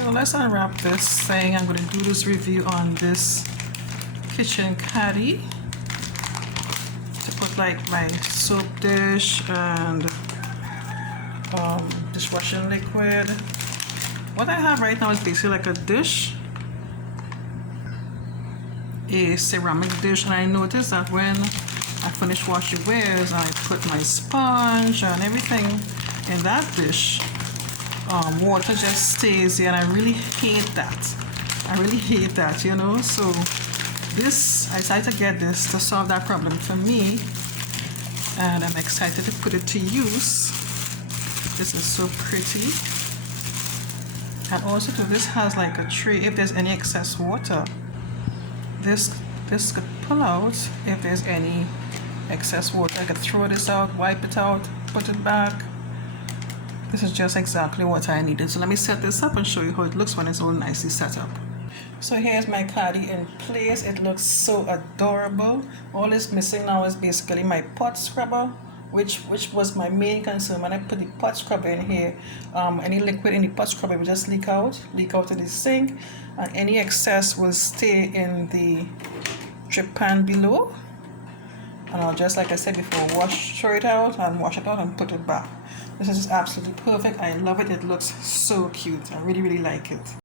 So let's unwrap this thing. I'm going to do this review on this kitchen caddy to put like my soap dish and dishwashing liquid. What I have right now is basically like a dish, a ceramic dish, and I noticed that when I finish washing wares and I put my sponge and everything in that dish, water just stays there, and I really hate that. You know. So this, I decided to get this to solve that problem for me, and I'm excited to put it to use. This is so pretty. And also too, this has like a tray if there's any excess water. This could pull out if there's any excess water. I could throw this out, wipe it out, put it back. This is just exactly what I needed. So let me set this up and show you how it looks when it's all nicely set up. So here's my caddy in place. It looks so adorable. All it's missing now is basically my pot scrubber, which was my main concern. When I put the pot scrubber in here, any liquid in the pot scrubber will just leak out in the sink, and any excess will stay in the drip pan below. And I'll just, like I said before, throw it out and wash it out and put it back. This is just absolutely perfect. I love it. It looks so cute. I really like it.